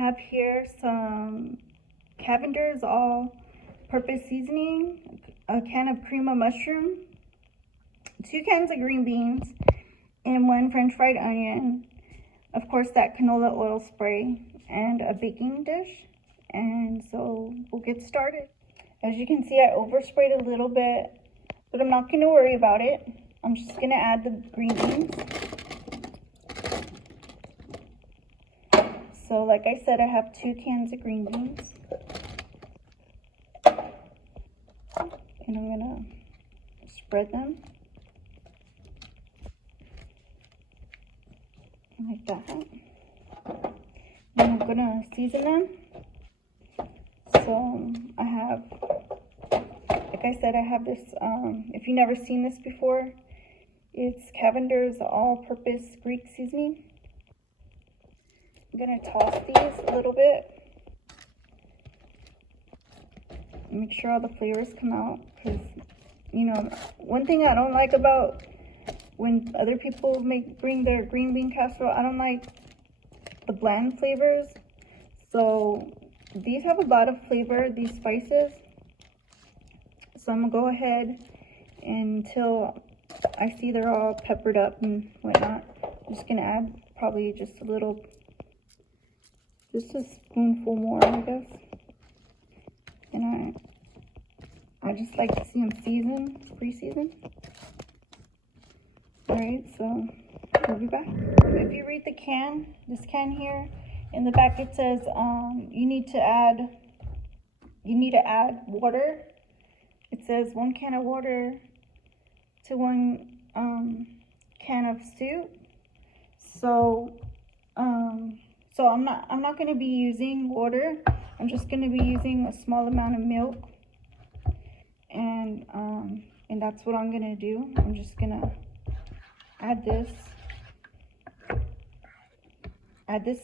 have here some Cavender's all-purpose seasoning, a can of cream of mushroom, 2 cans of green beans, and 1 French fried onion. Of course, that canola oil spray and a baking dish. And so we'll get started. As you can see, I oversprayed a little bit, but I'm not going to worry about it. I'm just going to add the green beans. So like I said, I have 2 cans of green beans. And I'm going to spread them like that. And I'm going to season them. So I have, like I said, I have this, if you've never seen this before, it's Cavender's all-purpose Greek seasoning. I'm going to toss these a little bit. Make sure all the flavors come out, because, you know, one thing I don't like about when other people bring their green bean casserole, I don't like the bland flavors. So these have a lot of flavor, these spices. So I'm going to go ahead until I see they're all peppered up and whatnot. I'm just going to add probably just a spoonful more, I guess. And I just like to see them seasoned, pre-seasoned. Alright, so we'll be back. If you read the can, this can here, in the back it says you need to add water. It says 1 can of water to 1 can of soup. So I'm not going to be using water. I'm just going to be using a small amount of milk, and that's what I'm going to do. I'm just going to add this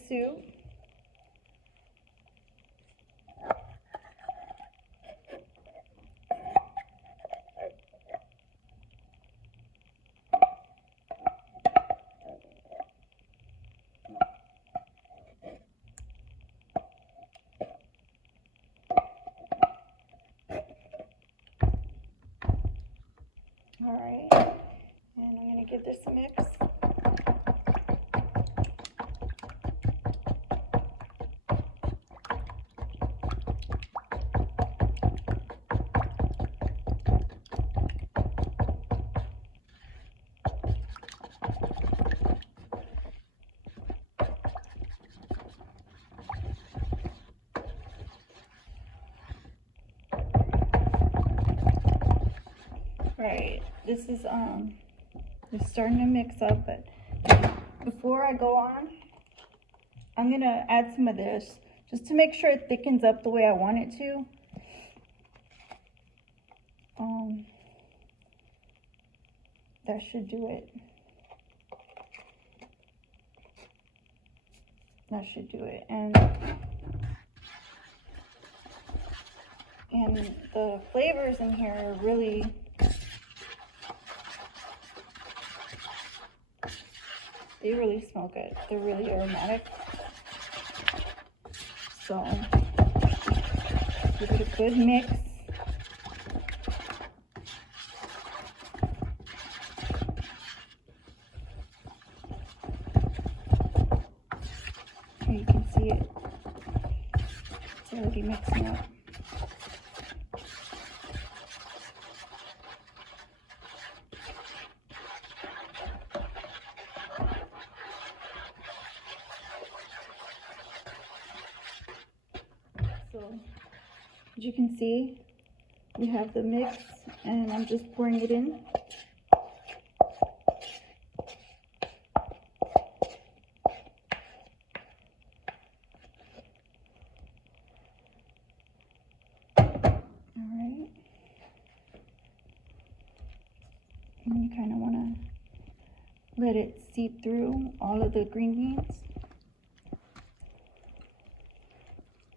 soup. All right, and I'm going to give this a mix. Right, this is it's starting to mix up, but before I go on, I'm gonna add some of this just to make sure it thickens up the way I want it to. That should do it. That should do it. And the flavors in here are really, they really smell good. They're really aromatic. So give it a good mix. Here you can see it. It's already mixing up. So, as you can see, we have the mix, and I'm just pouring it in. Alright. And you kind of want to let it seep through all of the green beans.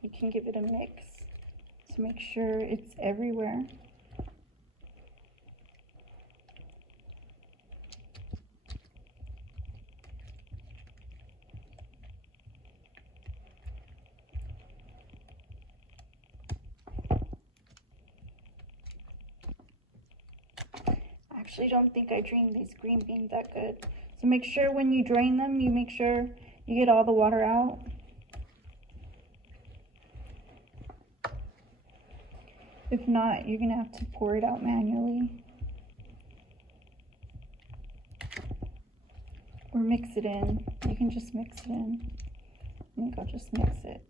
You can give it a mix to make sure it's everywhere. actually don't think I drained these green beans that good. So make sure when you drain them, you make sure you get all the water out. If not, you're gonna have to pour it out manually. Or mix it in. You can just mix it in. I think I'll just mix it.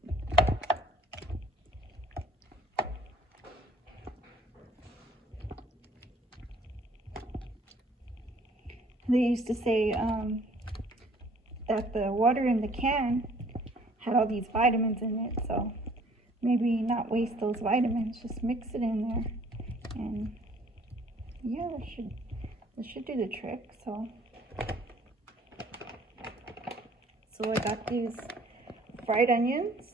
They used to say that the water in the can had all these vitamins in it, so maybe not waste those vitamins, just mix it in there. And yeah, this should do the trick. So I got these fried onions.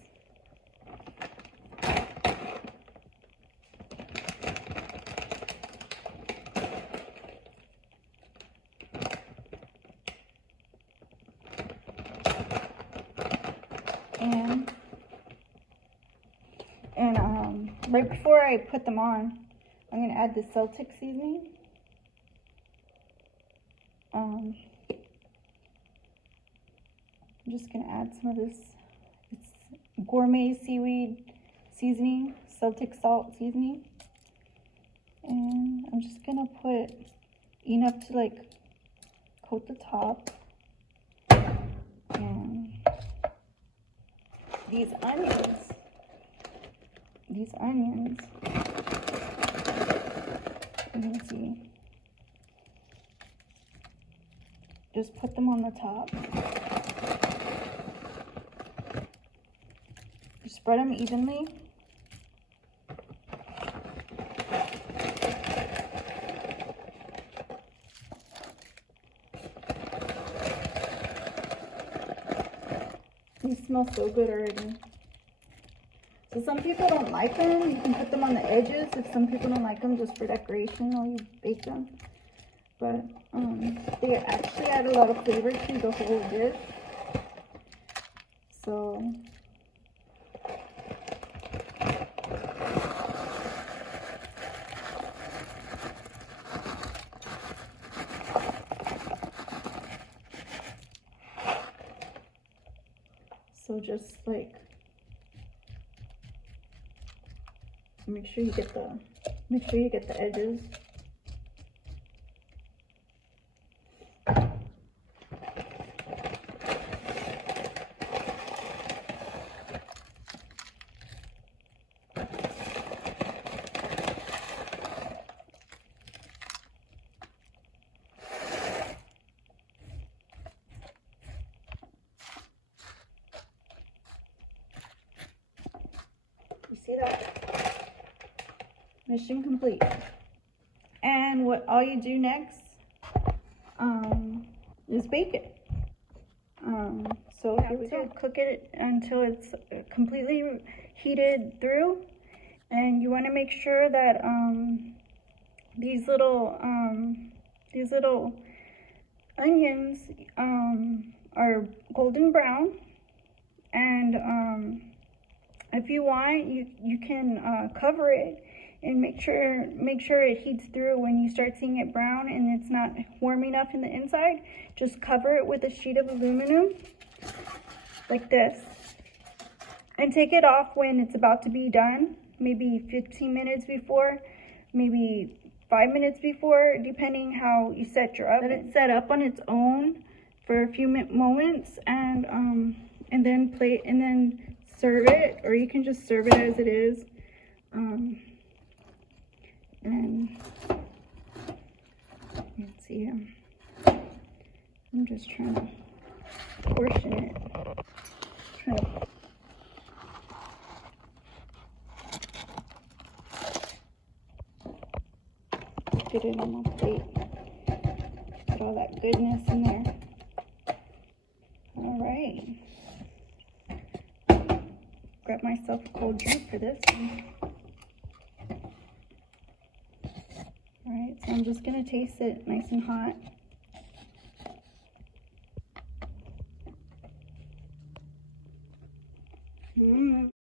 And right before I put them on, I'm going to add the Celtic seasoning. I'm just going to add some of this. It's gourmet seaweed seasoning, Celtic salt seasoning. And I'm just going to put enough to like coat the top. And these onions, you can see, just put them on the top. Just spread them evenly. These smell so good already. So some people don't like them. You can put them on the edges if some people don't like them, just for decoration while you bake them. But they actually add a lot of flavor to the whole dish. So just like make sure you get the edges. You see that? Mission complete. And what all you do next is bake it. So here we go. Cook it until it's completely heated through, and you want to make sure that these little onions are golden brown. And if you want, you can cover it and make sure it heats through. When you start seeing it brown and it's not warm enough in the inside, just cover it with a sheet of aluminum like this, and take it off when it's about to be done, maybe 15 minutes before, maybe 5 minutes before, depending how you set your oven. Let it set up on its own for a few moments, and then serve it, or you can just serve it as it is. And you can see I'm just trying to portion it. Get it on my plate. Put all that goodness in there. All right. Grab myself a cold drink for this one. All right, so I'm just gonna taste it nice and hot.